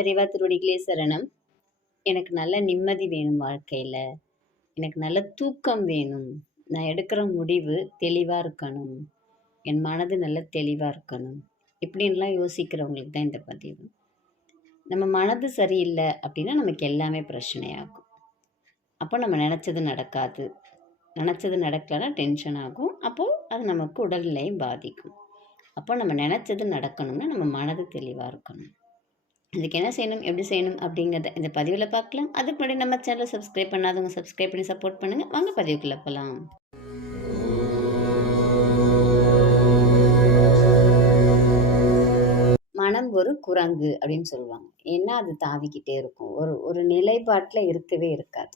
பெரியவா திருவடிகளே சரணம். எனக்கு நல்ல நிம்மதி வேணும் வாழ்க்கையில. எனக்கு நல்ல தூக்கம் வேணும். நான் எடுக்கிற முடிவு தெளிவா இருக்கணும். என் மனது நல்ல தெளிவா இருக்கணும். இப்படின்லாம் யோசிக்கிறவங்களுக்கு தான் இந்த பதிவு. நம்ம மனது சரியில்ல அப்படின்னா நமக்கு எல்லாமே பிரச்சனையாகும். அப்போ நம்ம நினச்சது நடக்காது. நினச்சது நடக்கலைன்னா டென்ஷன் ஆகும். அப்போது அது நமக்கு உடல்நிலையை பாதிக்கும். அப்போ நம்ம நினச்சது நடக்கணும்னா நம்ம மனது தெளிவாக இருக்கணும். அதுக்கு என்ன செய்யணும், எப்படி செய்யணும் அப்படிங்கிறத இந்த பதிவில் பார்க்கலாம். அதுக்கு முன்னாடி நம்ம சேனலை சப்ஸ்கிரைப் பண்ணாதவங்க சப்ஸ்கிரைப் பண்ணி சப்போர்ட் பண்ணுங்கள். வாங்க பதிவுக்குள்ளே போகலாம். மனம் ஒரு குரங்கு அப்படின்னு சொல்லுவாங்க. ஏன்னா அது தாவிக்கிட்டே இருக்கும். ஒரு நிலைப்பாட்டில் இருக்கவே இருக்காது.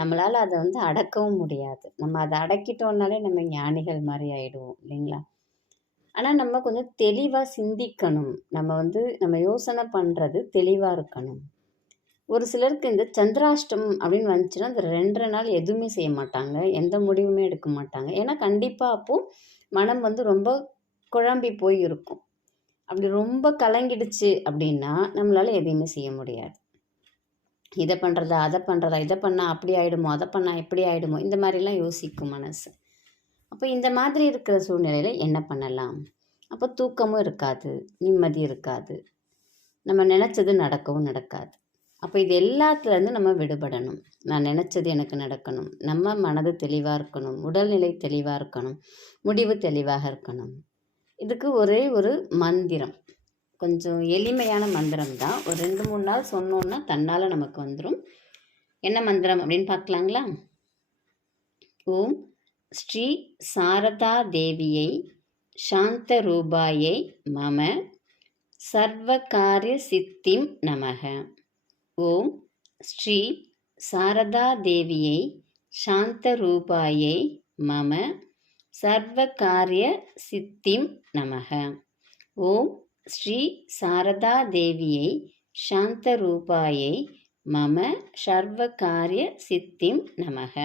நம்மளால் அதை அடக்கவும் முடியாது. நம்ம அதை அடக்கிட்டோம்னாலே நம்ம ஞானிகள் மாதிரி ஆயிடுவோம் இல்லைங்களா? ஆனால் நம்ம கொஞ்சம் தெளிவாக சிந்திக்கணும். நம்ம யோசனை பண்ணுறது தெளிவாக இருக்கணும். ஒரு சிலருக்கு இந்த சந்திராஷ்டமம் அப்படின்னு வந்துச்சுன்னா அந்த 2 நாள் எதுவுமே செய்ய மாட்டாங்க. எந்த முடிவுமே எடுக்க மாட்டாங்க. ஏன்னா கண்டிப்பாக அப்போது மனம் ரொம்ப குழம்பி போய் இருக்கும். அப்படி ரொம்ப கலங்கிடுச்சு அப்படின்னா நம்மளால் எதையுமே செய்ய முடியாது. இதை பண்ணுறதா, அதை பண்ணுறதா, இதை பண்ணால் அப்படி ஆகிடுமோ, அதை பண்ணால் எப்படி ஆகிடுமோ, இந்த மாதிரிலாம் யோசிக்கும் மனசு. அப்போ இந்த மாதிரி இருக்கிற சூழ்நிலையில் என்ன பண்ணலாம்? அப்போ தூக்கமும் இருக்காது, நிம்மதி இருக்காது, நம்ம நினச்சது நடக்கவும் நடக்காது. அப்போ இது எல்லாத்துலேருந்து நம்ம விடுபடணும். நான் நினச்சது எனக்கு நடக்கணும், நம்ம மனது தெளிவாக இருக்கணும், உடல்நிலை தெளிவாக இருக்கணும், முடிவு தெளிவாக இருக்கணும். இதுக்கு ஒரே ஒரு மந்திரம், கொஞ்சம் எளிமையான மந்திரம் தான். ஒரு 2-3 நாள் சொன்னோன்னா தன்னால் நமக்கு வந்துடும். என்ன மந்திரம் அப்படின்னு பார்க்கலாங்களா? ஓம் ஸ்ரீ சாரதா தேவியை சாந்த ரூபாயை மம சர்வகாரிய சித்திம் நமக. ஓம் ஸ்ரீ சாரதா தேவியை சாந்த ரூபாயை மம சர்வகாரிய சித்திம் நமக. ஓம் ஸ்ரீ சாரதா தேவியை சாந்த ரூபாயை மம சர்வகாரிய சித்திம் நமக.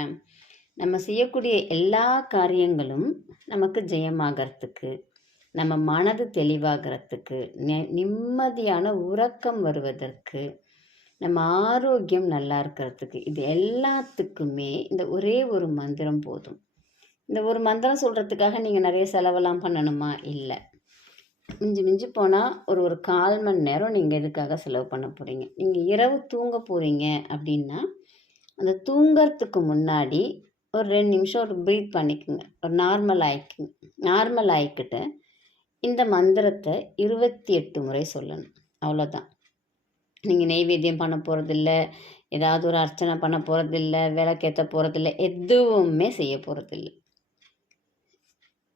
நம்ம செய்யக்கூடிய எல்லா காரியங்களும் நமக்கு ஜெயமாகறதுக்கு, நம்ம மனது தெளிவாகிறதுக்கு, நிம்மதியான உறக்கம் வருவதற்கு, நம்ம ஆரோக்கியம் நல்லா இருக்கிறதுக்கு, இது எல்லாத்துக்குமே இந்த ஒரே ஒரு மந்திரம் போதும். இந்த ஒரு மந்திரம் சொல்கிறதுக்காக நீங்கள் நிறைய செலவெல்லாம் பண்ணணுமா? இல்லை. மிஞ்சி போனால் ஒரு 1/4 மணி நேரம் நீங்கள் எதுக்காக செலவு பண்ண போகிறீங்க? நீங்கள் இரவு தூங்க போகிறீங்க அப்படின்னா அந்த தூங்கிறதுக்கு முன்னாடி ஒரு 2 நிமிஷம் ஒரு ப்ரீத் பண்ணிக்கோங்க. ஒரு நார்மல் ஆகிக்கிட்டு இந்த மந்திரத்தை 28 முறை சொல்லணும். அவ்வளோதான். நீங்கள் நெய்வேத்தியம் பண்ண போகிறதில்ல, ஏதாவது ஒரு அர்ச்சனை பண்ண போகிறதில்ல, விளக்கேற்ற போகிறதில்ல, எதுவுமே செய்ய போகிறதில்ல.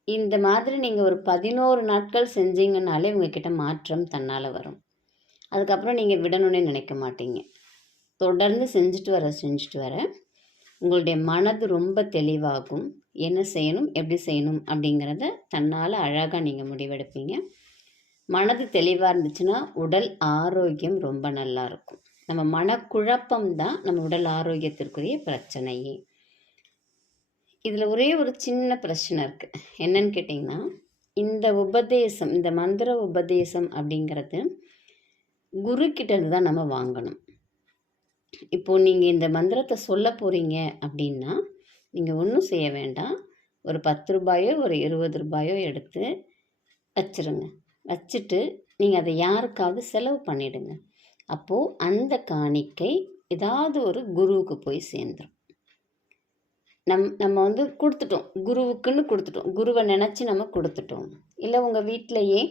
இந்த மாதிரி நீங்கள் ஒரு 11 நாட்கள் செஞ்சீங்கன்னாலே உங்ககிட்ட மாற்றம் தன்னால் வரும். அதுக்கப்புறம் நீங்கள் விடணும்னே நினைக்க மாட்டீங்க. தொடர்ந்து செஞ்சுட்டு வர உங்களுடைய மனது ரொம்ப தெளிவாகும். என்ன செய்யணும், எப்படி செய்யணும் அப்படிங்கிறத தன்னால் அழகாக நீங்கள் முடிவெடுப்பீங்க. மனது தெளிவாக இருந்துச்சுன்னா உடல் ஆரோக்கியம் ரொம்ப நல்லா இருக்கும். நம்ம மனக்குழப்பம் தான் நம்ம உடல் ஆரோக்கியத்திற்குரிய பிரச்சனையே. இதில் ஒரே ஒரு சின்ன பிரச்சனை இருக்குது. என்னன்னு கேட்டிங்கன்னா, இந்த மந்திர உபதேசம் அப்படிங்கிறது குருக்கிட்டேருந்து தான் நம்ம வாங்கணும். இப்போது நீங்கள் இந்த மந்திரத்தை சொல்ல போகிறீங்க அப்படின்னா நீங்கள் ஒன்றும் செய்ய வேண்டாம். ஒரு 10 ரூபாயோ ஒரு 20 ரூபாயோ எடுத்து வச்சுருங்க. வச்சுட்டு நீங்கள் அதை யாருக்காவது செலவு பண்ணிவிடுங்க. அப்போது அந்த காணிக்கை ஏதாவது ஒரு குருவுக்கு போய் சேர்ந்துடும். நம்ம கொடுத்துட்டோம், குருவுக்குன்னு கொடுத்துட்டோம், குருவை நினச்சி நம்ம கொடுத்துட்டோம். இல்லை உங்கள் வீட்டிலையே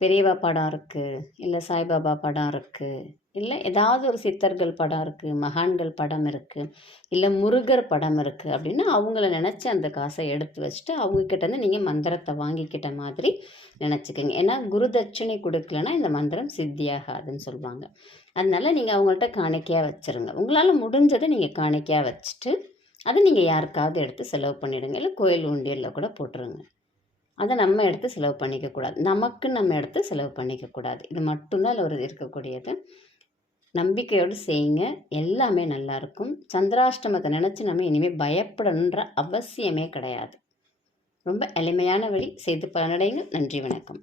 பெரியவா படம் இருக்குது, இல்லை சாய்பாபா படம் இருக்குது, இல்லை ஏதாவது ஒரு சித்தர்கள் படம் இருக்குது, மகான்கள் படம் இருக்குது, இல்லை முருகர் படம் இருக்குது அப்படின்னா அவங்கள நினச்சி அந்த காசை எடுத்து வச்சுட்டு அவங்கக்கிட்டேருந்து நீங்கள் மந்திரத்தை வாங்கிக்கிட்ட மாதிரி நினச்சிக்கோங்க. ஏன்னா குரு தட்சணை கொடுக்கலன்னா இந்த மந்திரம் சித்தியாகாதுன்னு சொல்லுவாங்க. அதனால் நீங்கள் அவங்கள்ட்ட காணிக்கையாக வச்சுருங்க. உங்களால் முடிஞ்சதை நீங்கள் காணிக்கையாக வச்சுட்டு அதை நீங்கள் யாருக்காவது எடுத்து செலவு பண்ணிவிடுங்க. இல்லை கோயில் உண்டியலில் கூட போட்டுருங்க. அதை நம்ம எடுத்து செலவு பண்ணிக்கக்கூடாது. நம்ம எடுத்து செலவு பண்ணிக்கக்கூடாது. இது மட்டும்தான் அதில் இருக்கக்கூடியது. நம்பிக்கையோடு செய்யுங்க, எல்லாமே நல்லாயிருக்கும். சந்திராஷ்டமத்தை நினச்சி நம்ம இனிமேல் பயப்படணுன்ற அவசியமே கிடையாது. ரொம்ப எளிமையான வழி, செய்து பலனடைங்க. நன்றி, வணக்கம்.